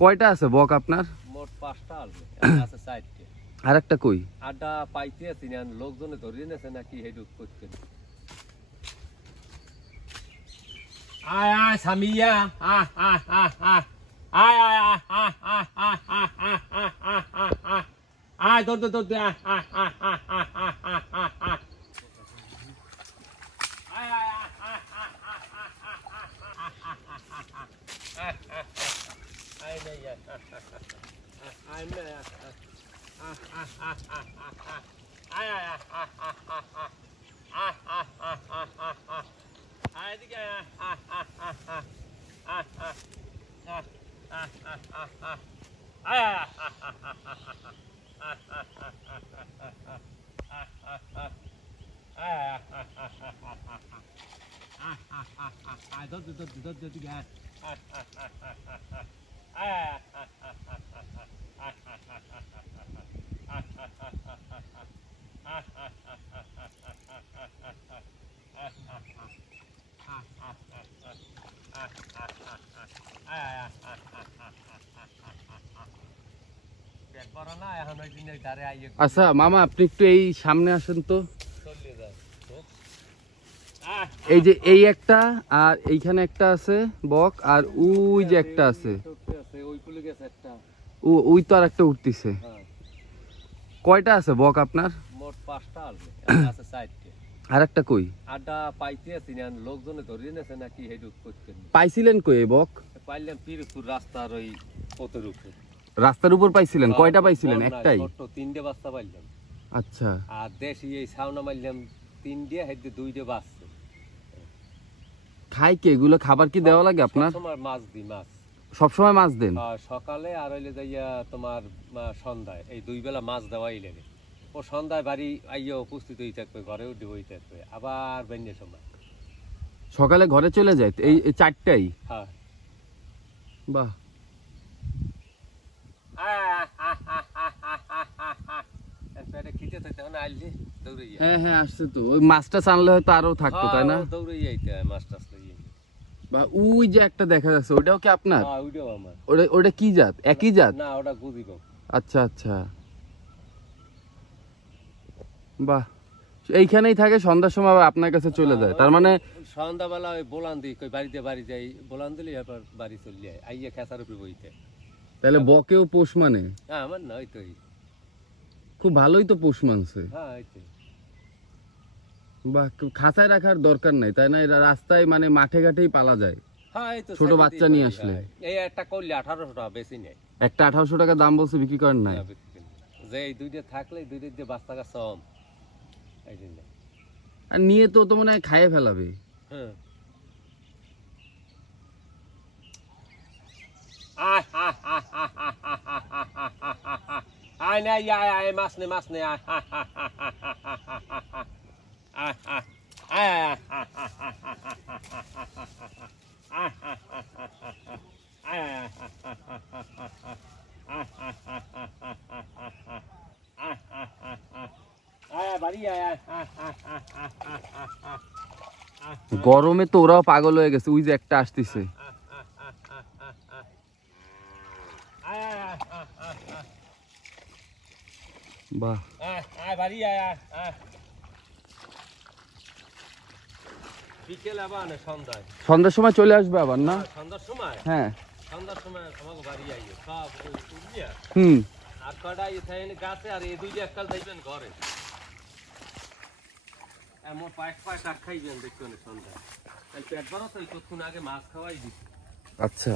কয়টা আছে বক আপনার? মোট 5টা আছে, আছে 4টে। আরেকটা কই? আড্ডা পাইতে আছি না, লোকজনে ধরিয়ে নেছে নাকি হেডু করতে। আয় আয় সামিয়া, আয় আয় আয় দৌড় দৌড় দৌড় আচ্ছা মামা, আপনি একটু এই সামনে আসেন তো। এই যে এই একটা আর এইখানে একটা আছে বক, আর ওই যে একটা আছে, ওই তো আর একটা উঠতেছে। কয়টা আছে বক আপনার? মোট 5টা আছে, 4টে। আরেকটা কই? আড্ডা পাইতে আছি না, লোকজনে ধরিয়ে নেছে নাকি হেডু করতে। পাইছিলেন কই এই বক? পাইলাম পিরপুর রাস্তার ওই পথের উপর। রাস্তার উপর পাইছিলেন? কয়টা পাইছিলেন? একটাই? ছোট 3টে বাচ্চা পাইলাম। আচ্ছা। আর দেশি এই ছাউনা মারলাম 3টে, হেডে 2টে বাচ্চা। খাই কে এগুলো? খাবার কি দেওয়া লাগে আপনার? সবসময় মাছ দিই, মাছ সবসময় মাছ দেন? সকালে আর হইলে যাইয়া তোমার সন্ধ্যায়, এই 2 বেলা মাছ দেওয়াই লাগে। ও সন্ধ্যায় বাড়ি আইয়া উপস্থিত হয়ে থাকবে, ঘরেও হয়ে থাকবে, আবার বেঞ্জে সময় সকালে ঘরে চলে যায় এই 4টাই? হ্যাঁ। বাহ। হ্যাঁ হ্যাঁ আসছে তো। ওই মাছটা আনলে হয়তো আরো থাকতো, তাই না? দৌড়াই যাইতে মাছটা। বা ওই যে একটা দেখা যাচ্ছে, ওটাও কি আপনার? হ্যাঁ, ওইটাও আমার। ওটা কি জাত? একই জাত? না, ওটা গুজি বক। আচ্ছা আচ্ছা। বাহ। এইখানেই থাকে, সন্ধ্যার সময় আপনার কাছে চলে যায় তার মানে? সন্ধ্যাবেলা ওই বোলান দিই, কই বাড়িতে বাড়ি যাই, বোলান দিলে এবার বাড়ি চলে যায়, আইয়া খেসার উপরে বইতে। তাহলে বকেও পোষ মানে? হ্যাঁ, আমার না, ওই তো খুব ভালোই তো পোষ মানছে। হ্যাঁ, ওই তো। বাহ, খাঁচায় রাখার দরকার নাই, তাই না? এরা রাস্তায় মানে মাঠে ঘাটেই পালা যায়। হ্যাঁ, এই তো ছোট বাচ্চা নিয়ে আসলে। এই একটা করলে 1800 টাকা, বেশি নেই। একটা 1800 টাকা দাম বলছে, বিক্রি করেন নাই? যে এই 2টে থাকলে 2টে দিয়ে বাচ্চা কম। এই জন্য আর নিয়ে তো মনে হয় খাইয়ে ফেলাবে। হ্যাঁ। আয় না, আয় আয়, মাছ নে, মাছ নে, আয় গরমে তো ওরাও পাগল হয়ে গেছে, ওই যে একটা আসতেছে। বাহ। বিকেল আবার না, সন্ধ্যায়। সন্ধ্যার সময় চলে আসবে আবার না? সন্ধ্যার সময়? হ্যাঁ, সন্ধ্যার সময় আমাকে বাড়ি আইয়ে সব উড়িয়া। আর কটা এখানে গাছে, আর এই 2টে এককাল যাইবেন ঘরে। এমন পায়েক কাঠ খাইবেন, দেখবেন সন্ধ্যায়। পেট ভরা তো, কতক্ষণ আগে মাছ খাওয়াই দিচ্ছি। আচ্ছা।